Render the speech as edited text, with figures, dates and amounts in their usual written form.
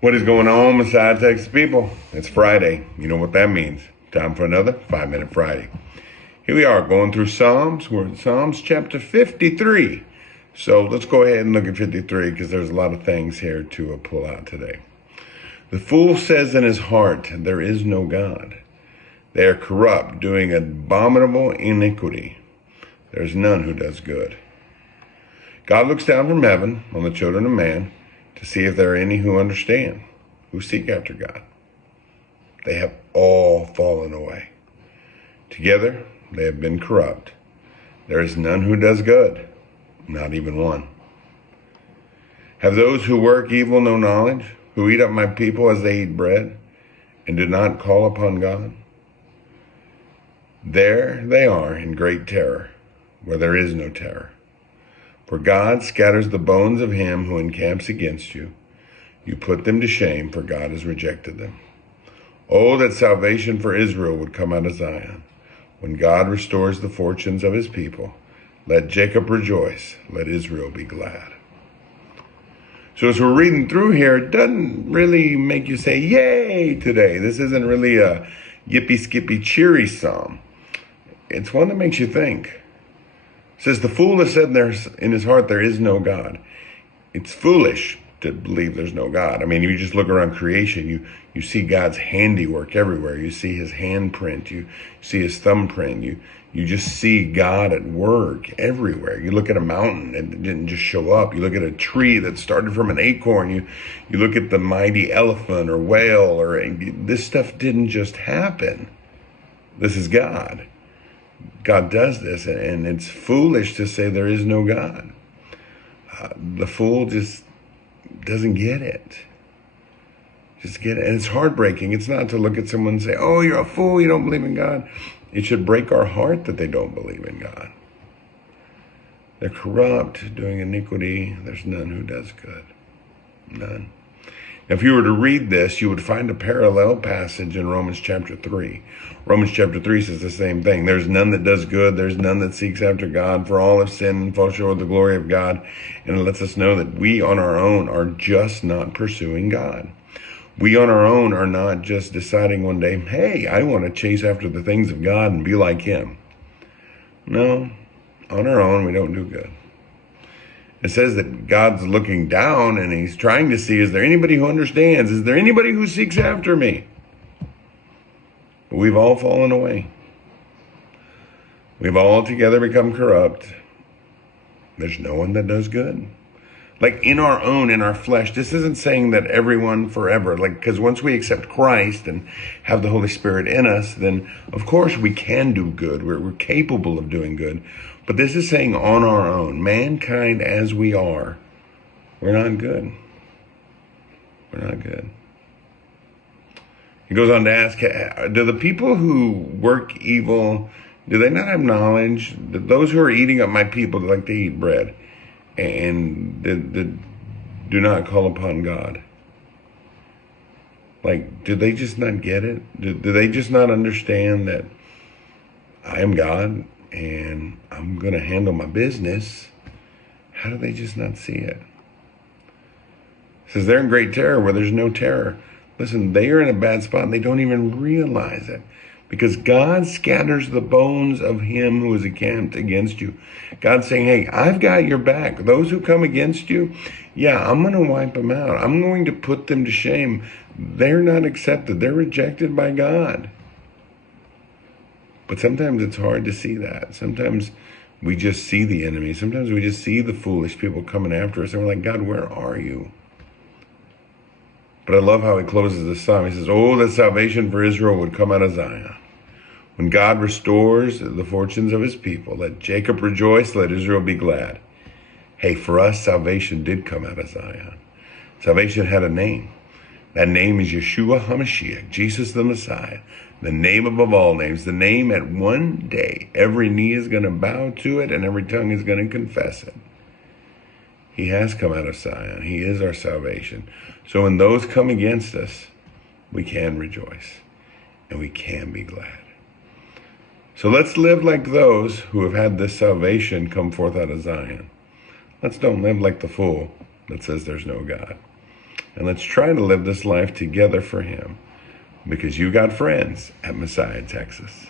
What is going on, Messiah Texas people? It's Friday. You know what that means. Time for another 5-Minute Friday. Here we are going through Psalms. We're in Psalms chapter 53. So let's go ahead and look at 53 because there's a lot of things here to pull out today. The fool says in his heart, there is no God. They are corrupt, doing abominable iniquity. There is none who does good. God looks down from heaven on the children of man to see if there are any who understand, who seek after God. They have all fallen away. Together they have been corrupt. There is none who does good, not even one. Have those who work evil no knowledge, who eat up my people as they eat bread, and do not call upon God? There they are in great terror, where there is no terror. For God scatters the bones of him who encamps against you. You put them to shame, for God has rejected them. Oh, that salvation for Israel would come out of Zion. When God restores the fortunes of his people, let Jacob rejoice, let Israel be glad. So as we're reading through here, it doesn't really make you say, yay, today. This isn't really a yippee, skippy, cheery psalm. It's one that makes you think. It says, the fool has said in his heart, there is no God. It's foolish to believe there's no God. I mean, you just look around creation, you see God's handiwork everywhere. You see his handprint, you see his thumbprint, you just see God at work everywhere. You look at a mountain, and it didn't just show up. You look at a tree that started from an acorn. You look at the mighty elephant or whale, this stuff didn't just happen. This is God. God does this, and it's foolish to say there is no God. The fool just doesn't get it. Just get it. And it's heartbreaking. It's not to look at someone and say, oh, you're a fool, you don't believe in God. It should break our heart that they don't believe in God. They're corrupt, doing iniquity. There's none who does good. None. If you were to read this, you would find a parallel passage in Romans chapter 3. Romans chapter 3 says the same thing. There's none that does good. There's none that seeks after God. For all have sinned and fall short of the glory of God. And it lets us know that we on our own are just not pursuing God. We on our own are not just deciding one day, hey, I want to chase after the things of God and be like him. No, on our own, we don't do good. It says that God's looking down and he's trying to see, is there anybody who understands? Is there anybody who seeks after me? But we've all fallen away. We've all together become corrupt. There's no one that does good. Like in our own, in our flesh, this isn't saying that everyone forever, because once we accept Christ and have the Holy Spirit in us, then of course we can do good. We're capable of doing good. But this is saying on our own, mankind as we are, we're not good. We're not good. He goes on to ask, do the people who work evil, do they not have knowledge? Those who are eating up my people, like they eat bread, and do not call upon God. Like, do they just not get it? Do they just not understand that I am God and I'm going to handle my business? How do they just not see it? It says they're in great terror where there's no terror. Listen, they are in a bad spot and they don't even realize it. Because God scatters the bones of him who is encamped against you. God's saying, hey, I've got your back. Those who come against you, yeah, I'm going to wipe them out. I'm going to put them to shame. They're not accepted. They're rejected by God. But sometimes it's hard to see that. Sometimes we just see the enemy. Sometimes we just see the foolish people coming after us. And we're like, God, where are you? But I love how he closes the psalm. He says, oh, that salvation for Israel would come out of Zion. When God restores the fortunes of his people, let Jacob rejoice, let Israel be glad. Hey, for us, salvation did come out of Zion. Salvation had a name. That name is Yeshua HaMashiach, Jesus the Messiah, the name above all names, the name at one day every knee is going to bow to it and every tongue is going to confess it. He has come out of Zion. He is our salvation. So when those come against us, we can rejoice and we can be glad. So let's live like those who have had this salvation come forth out of Zion. Let's don't live like the fool that says there's no God. And let's try to live this life together for him, because you got friends at Messiah, Texas.